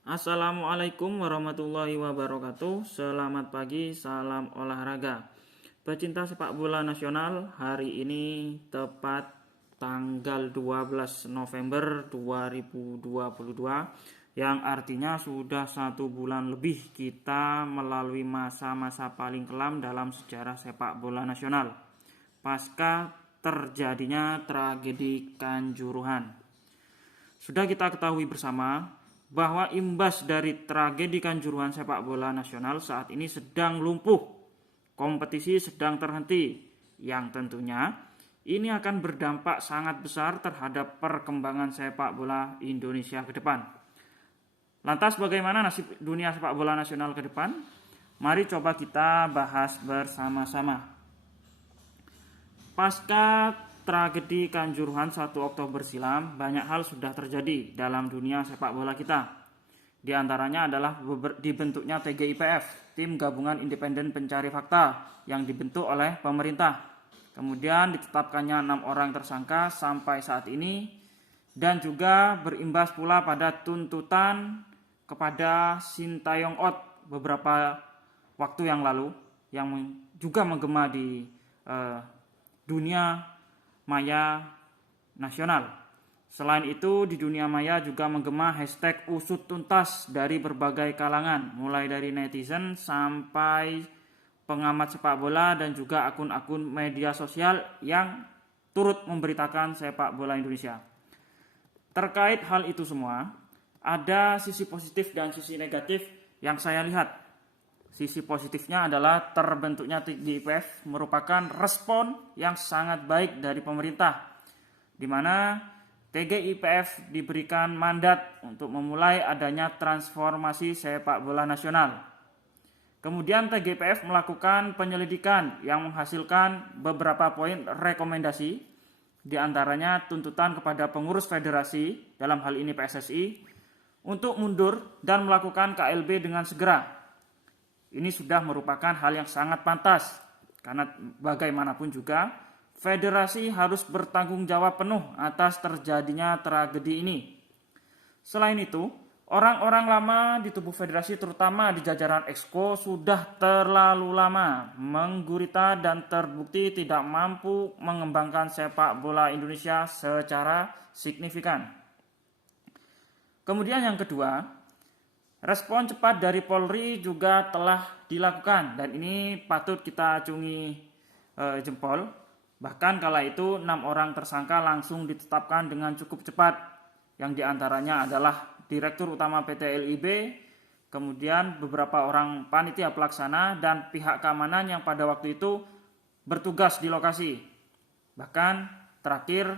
Assalamualaikum warahmatullahi wabarakatuh. Selamat pagi, salam olahraga. Pecinta sepak bola nasional, hari ini tepat tanggal 12 November 2022, yang artinya sudah 1 bulan lebih kita melalui masa-masa paling kelam dalam sejarah sepak bola nasional pasca terjadinya tragedi Kanjuruhan. Sudah kita ketahui bersama bahwa imbas dari tragedi Kanjuruhan sepak bola nasional saat ini sedang lumpuh, kompetisi sedang terhenti, yang tentunya ini akan berdampak sangat besar terhadap perkembangan sepak bola Indonesia ke depan. Lantas bagaimana nasib dunia sepak bola nasional ke depan? Mari coba kita bahas bersama-sama. Pasca tragedi Kanjuruhan 1 Oktober silam, banyak hal sudah terjadi dalam dunia sepak bola kita. Di antaranya adalah dibentuknya TGIPF, Tim Gabungan Independen Pencari Fakta, yang dibentuk oleh pemerintah. Kemudian ditetapkannya 6 orang tersangka sampai saat ini, dan juga berimbas pula pada tuntutan kepada Sintayong Ot beberapa waktu yang lalu, yang juga menggema di dunia maya nasional. Selain itu, di dunia maya juga menggema hashtag usut tuntas dari berbagai kalangan, mulai dari netizen sampai pengamat sepak bola dan juga akun-akun media sosial yang turut memberitakan sepak bola Indonesia. Terkait hal itu semua, ada sisi positif dan sisi negatif yang saya lihat. Sisi positifnya adalah terbentuknya TGIPF merupakan respon yang sangat baik dari pemerintah, di mana TGIPF diberikan mandat untuk memulai adanya transformasi sepak bola nasional. Kemudian TGIPF melakukan penyelidikan yang menghasilkan beberapa poin rekomendasi, di antaranya tuntutan kepada pengurus federasi, dalam hal ini PSSI, untuk mundur dan melakukan KLB dengan segera. Ini sudah merupakan hal yang sangat pantas, karena bagaimanapun juga federasi harus bertanggung jawab penuh atas terjadinya tragedi ini. Selain itu, orang-orang lama di tubuh federasi, terutama di jajaran Exco, sudah terlalu lama menggurita dan terbukti tidak mampu mengembangkan sepak bola Indonesia secara signifikan. Kemudian yang kedua, respon cepat dari Polri juga telah dilakukan, dan ini patut kita acungi jempol. Bahkan kala itu 6 orang tersangka langsung ditetapkan dengan cukup cepat, yang diantaranya adalah Direktur Utama PT LIB, kemudian beberapa orang panitia pelaksana dan pihak keamanan yang pada waktu itu bertugas di lokasi. Bahkan terakhir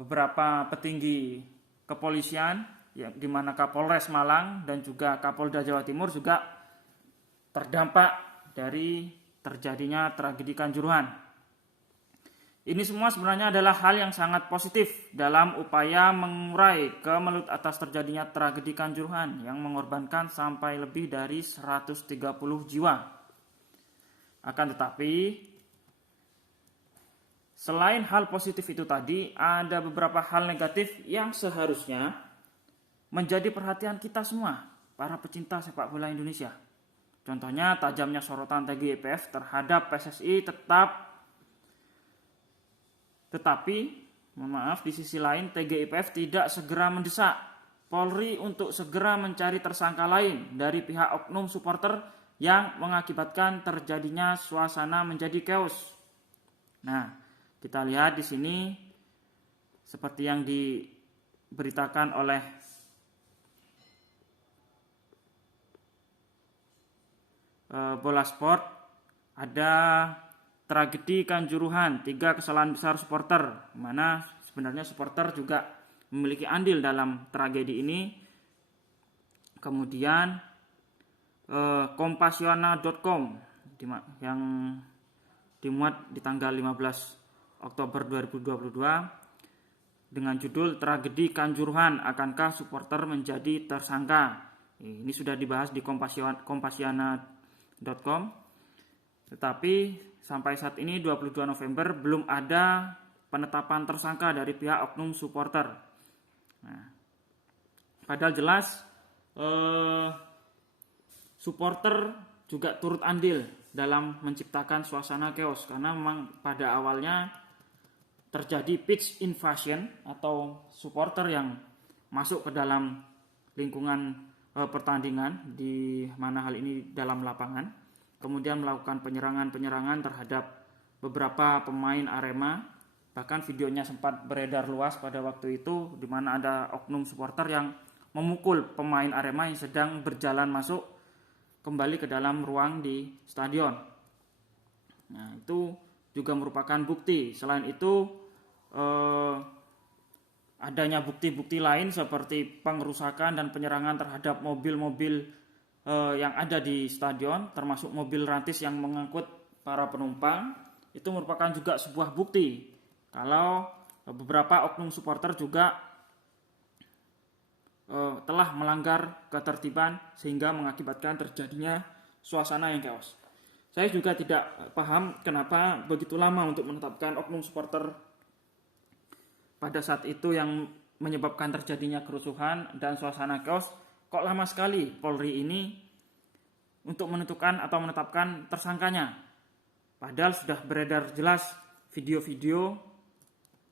beberapa petinggi kepolisian, ya, di mana Kapolres Malang dan juga Kapolda Jawa Timur juga terdampak dari terjadinya tragedi Kanjuruhan. Ini semua sebenarnya adalah hal yang sangat positif dalam upaya mengurai kemelut atas terjadinya tragedi Kanjuruhan yang mengorbankan sampai lebih dari 130 jiwa. Akan tetapi, selain hal positif itu tadi, ada beberapa hal negatif yang seharusnya menjadi perhatian kita semua, para pecinta sepak bola Indonesia. Contohnya tajamnya sorotan TGIPF terhadap PSSI tetapi di sisi lain TGIPF tidak segera mendesak Polri untuk segera mencari tersangka lain dari pihak oknum supporter yang mengakibatkan terjadinya suasana menjadi chaos. Nah, kita lihat di sini seperti yang diberitakan oleh Bola Sport, ada tragedi Kanjuruhan, 3 kesalahan besar supporter, mana sebenarnya supporter juga memiliki andil dalam tragedi ini. Kemudian Kompasiana.com yang dimuat di tanggal 15 Oktober 2022 dengan judul Tragedi Kanjuruhan, akankah supporter menjadi tersangka? Ini sudah dibahas di Kompasiana.com. Tetapi sampai saat ini 22 November belum ada penetapan tersangka dari pihak oknum supporter. Nah, padahal jelas supporter juga turut andil dalam menciptakan suasana chaos, karena memang pada awalnya terjadi pitch invasion atau supporter yang masuk ke dalam lingkungan pertandingan, di mana hal ini dalam lapangan, kemudian melakukan penyerangan terhadap beberapa pemain Arema. Bahkan videonya sempat beredar luas pada waktu itu, di mana ada oknum supporter yang memukul pemain Arema yang sedang berjalan masuk kembali ke dalam ruang di stadion. Nah, itu juga merupakan bukti. Selain itu, adanya bukti-bukti lain seperti pengerusakan dan penyerangan terhadap mobil-mobil yang ada di stadion, termasuk mobil rantis yang mengangkut para penumpang. Itu merupakan juga sebuah bukti kalau beberapa oknum supporter juga telah melanggar ketertiban sehingga mengakibatkan terjadinya suasana yang chaos. Saya juga tidak paham kenapa begitu lama untuk menetapkan oknum supporter pada saat itu yang menyebabkan terjadinya kerusuhan dan suasana chaos. Kok lama sekali Polri ini untuk menentukan atau menetapkan tersangkanya, padahal sudah beredar jelas video-video,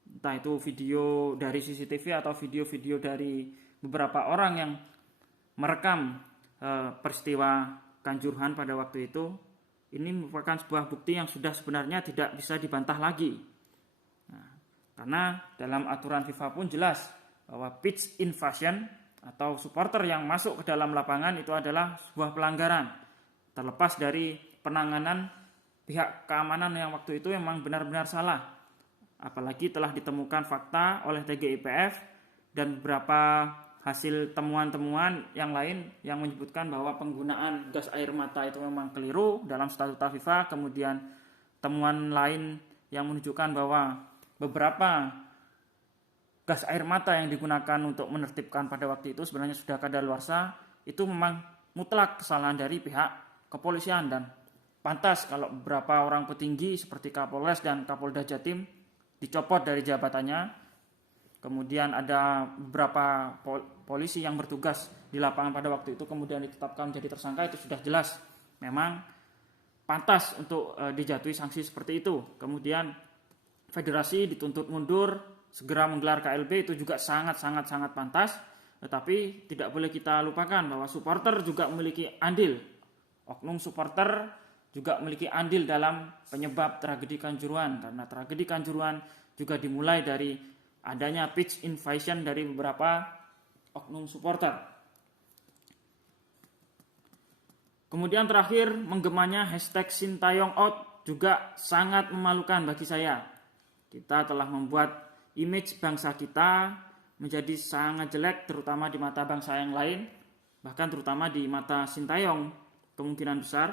entah itu video dari CCTV atau video-video dari beberapa orang yang merekam peristiwa Kanjuruhan pada waktu itu. Ini merupakan sebuah bukti yang sudah sebenarnya tidak bisa dibantah lagi. Nah, karena dalam aturan FIFA pun jelas bahwa pitch invasion atau supporter yang masuk ke dalam lapangan itu adalah sebuah pelanggaran, terlepas dari penanganan pihak keamanan yang waktu itu memang benar-benar salah. Apalagi telah ditemukan fakta oleh TGIPF dan beberapa hasil temuan-temuan yang lain yang menyebutkan bahwa penggunaan gas air mata itu memang keliru dalam statuta FIFA. Kemudian temuan lain yang menunjukkan bahwa beberapa gas air mata yang digunakan untuk menertibkan pada waktu itu sebenarnya sudah kadaluarsa. Itu memang mutlak kesalahan dari pihak kepolisian, dan pantas kalau beberapa orang petinggi seperti Kapolres dan Kapolda Jatim dicopot dari jabatannya. Kemudian ada beberapa polisi yang bertugas di lapangan pada waktu itu kemudian ditetapkan menjadi tersangka. Itu sudah jelas memang pantas untuk dijatuhi sanksi seperti itu. Kemudian federasi dituntut mundur, segera menggelar KLB, itu juga sangat pantas. Tetapi tidak boleh kita lupakan bahwa supporter juga memiliki andil. Oknum supporter juga memiliki andil dalam penyebab tragedi Kanjuruhan, karena tragedi Kanjuruhan juga dimulai dari adanya pitch invasion dari beberapa oknum supporter. Kemudian terakhir, menggemanya hashtag Sintayong out juga sangat memalukan bagi saya. Kita telah membuat image bangsa kita menjadi sangat jelek, terutama di mata bangsa yang lain, bahkan terutama di mata Sintayong kemungkinan besar.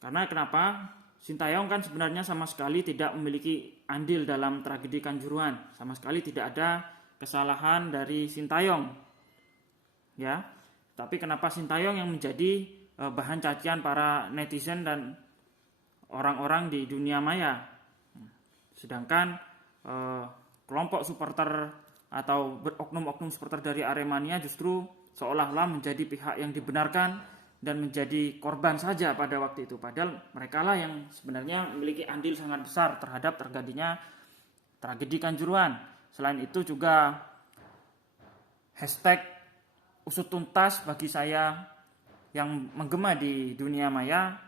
Karena kenapa? Sintayong kan sebenarnya sama sekali tidak memiliki andil dalam tragedi Kanjuruhan. Sama sekali tidak ada kesalahan dari Sintayong. Ya. Tapi kenapa Sintayong yang menjadi bahan cacian para netizen dan orang-orang di dunia maya? Sedangkan kelompok supporter atau oknum-oknum supporter dari Aremania justru seolah-olah menjadi pihak yang dibenarkan dan menjadi korban saja pada waktu itu. Padahal mereka lah yang sebenarnya memiliki andil sangat besar terhadap terjadinya tragedi Kanjuruhan. Selain itu juga hashtag usut tuntas bagi saya yang menggema di dunia maya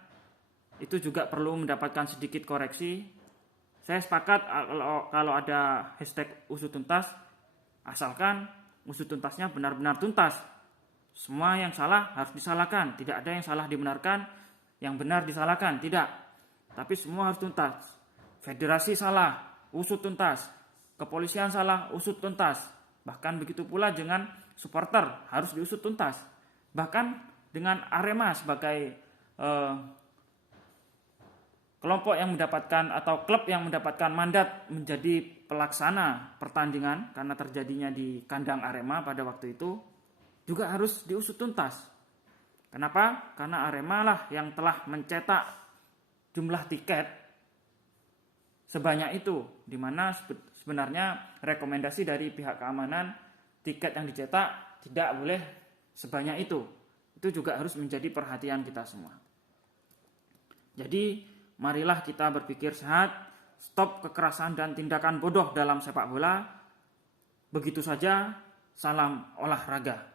itu juga perlu mendapatkan sedikit koreksi. Saya sepakat kalau ada hashtag usut tuntas, asalkan usut tuntasnya benar-benar tuntas. Semua yang salah harus disalahkan, tidak ada yang salah dibenarkan, yang benar disalahkan, tidak. Tapi semua harus tuntas. Federasi salah, usut tuntas. Kepolisian salah, usut tuntas. Bahkan begitu pula dengan supporter harus diusut tuntas. Bahkan dengan Arema sebagai kelompok yang mendapatkan atau klub yang mendapatkan mandat menjadi pelaksana pertandingan karena terjadinya di kandang Arema pada waktu itu, juga harus diusut tuntas. Kenapa? Karena Arema lah yang telah mencetak jumlah tiket sebanyak itu, di mana sebenarnya rekomendasi dari pihak keamanan tiket yang dicetak tidak boleh sebanyak itu juga harus menjadi perhatian kita semua. Jadi marilah kita berpikir sehat, stop kekerasan dan tindakan bodoh dalam sepak bola. Begitu saja, salam olahraga.